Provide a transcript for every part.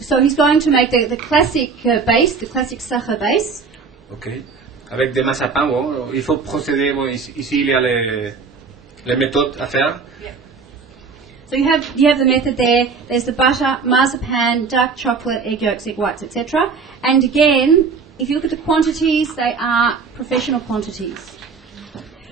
So he's going to make the classic base, the classic sacher base. Ok. Avec des masses à pain, bon, il faut procéder. Bon, ici, il y a les méthodes à faire. So you have the method there. There's the butter, marzipan, dark chocolate, egg yolks, egg whites, etc. And again, if you look at the quantities, they are professional quantities.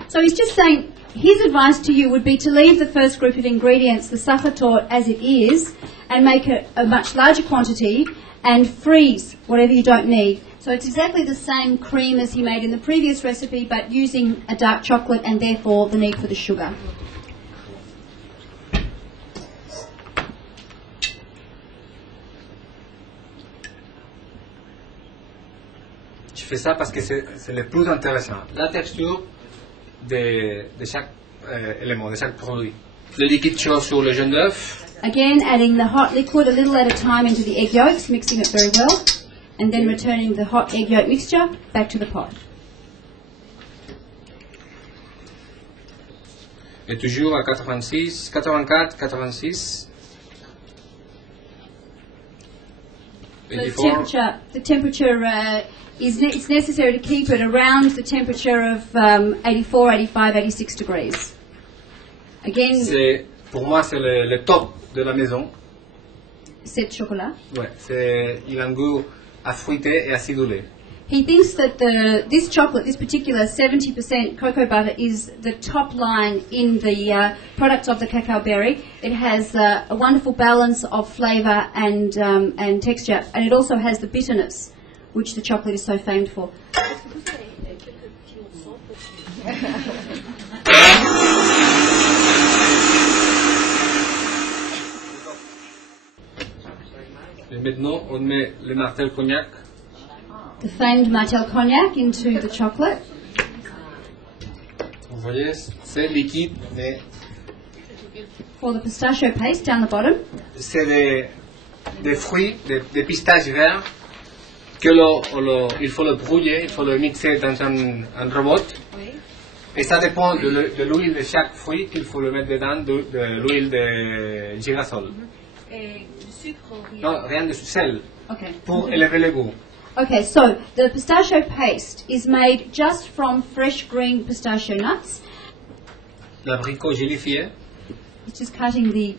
So he's just saying his advice to you would be to leave the first group of ingredients, the Sachertorte, as it is, and make a much larger quantity and freeze whatever you don't need. So it's exactly the same cream as he made in the previous recipe, but using a dark chocolate and therefore the need for the sugar. Je fais ça parce que c'est le plus intéressant. La texture de chaque élément, de chaque produit. Le liquide chaud sur le jaune d'œuf. Again, adding the hot liquid a little at a time into the egg yolks, mixing it very well, and then returning the hot egg yolk mixture back to the pot. Et toujours à 86, 84, 86. The temperature it's necessary to keep it around the temperature of 84, 85, 86 degrees. Again, pour moi, c'est le top de la maison. C'est chocolat. Ouais, il a un goût fruité et acidulé. He thinks that this chocolate, this particular 70% cocoa butter, is the top line in the products of the cacao berry. It has a wonderful balance of flavour and texture, and it also has the bitterness, which the chocolate is so famed for. Et maintenant, on met le martel cognac. The famed Martel cognac into the chocolate. Vous voyez, c'est liquide, mais for the pistachio paste down the bottom. C'est des fruits, des pistaches verts que il faut le brûler, il faut le mixer dans un robot. Oui. Et ça dépend de l'huile de chaque fruit qu'il faut le mettre dedans, de l'huile de girasol. Et du sucre ou rien? Non, rien de sel. Okay. Pour élever le goût. Okay, so the pistachio paste is made just from fresh green pistachio nuts. L'abricot gélifié. It's just cutting the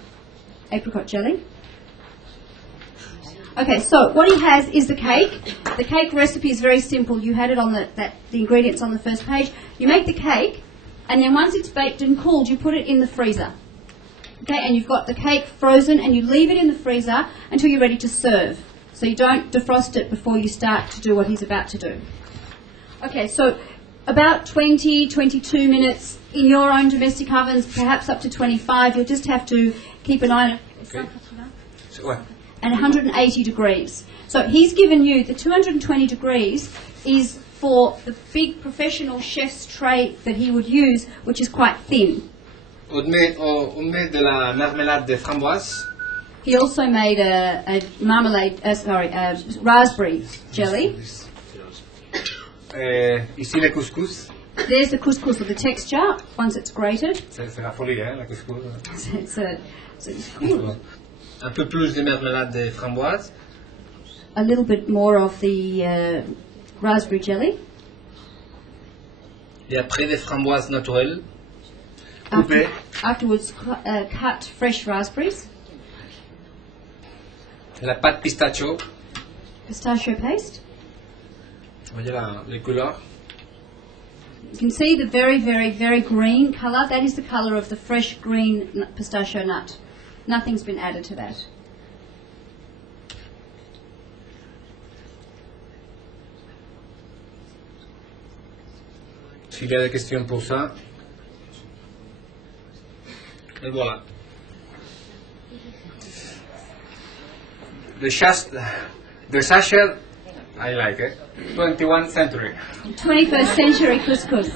apricot jelly. Okay, so what he has is the cake. The cake recipe is very simple. You had it on the ingredients on the first page. You make the cake, and then once it's baked and cooled, you put it in the freezer. Okay, and you've got the cake frozen, and you leave it in the freezer until you're ready to serve. So you don't defrost it before you start to do what he's about to do. Okay, so about 20, 22 minutes in your own domestic ovens, perhaps up to 25. You'll just have to keep an eye on it. Okay. And 180 degrees. So he's given you the 220 degrees is for the big professional chef's tray that he would use, which is quite thin. On met de la marmelade de framboise. He also made a raspberry jelly. Ici le couscous. There's the couscous with the texture once it's grated. C'est la folie, hein, la couscous. It's cool. Un peu plus de marmelade de framboise. A little bit more of the raspberry jelly. Et après des framboises naturelles. Afterwards, cut fresh raspberries. La pâte pistachio. Pistachio paste. Vous voyez les couleurs. You can see the very, very, very green colour. That is the colour of the fresh green pistachio nut. Nothing's been added to that. S'il y a des questions pour ça. Et voilà. The sachet, I like it. 21st century. 21st century couscous.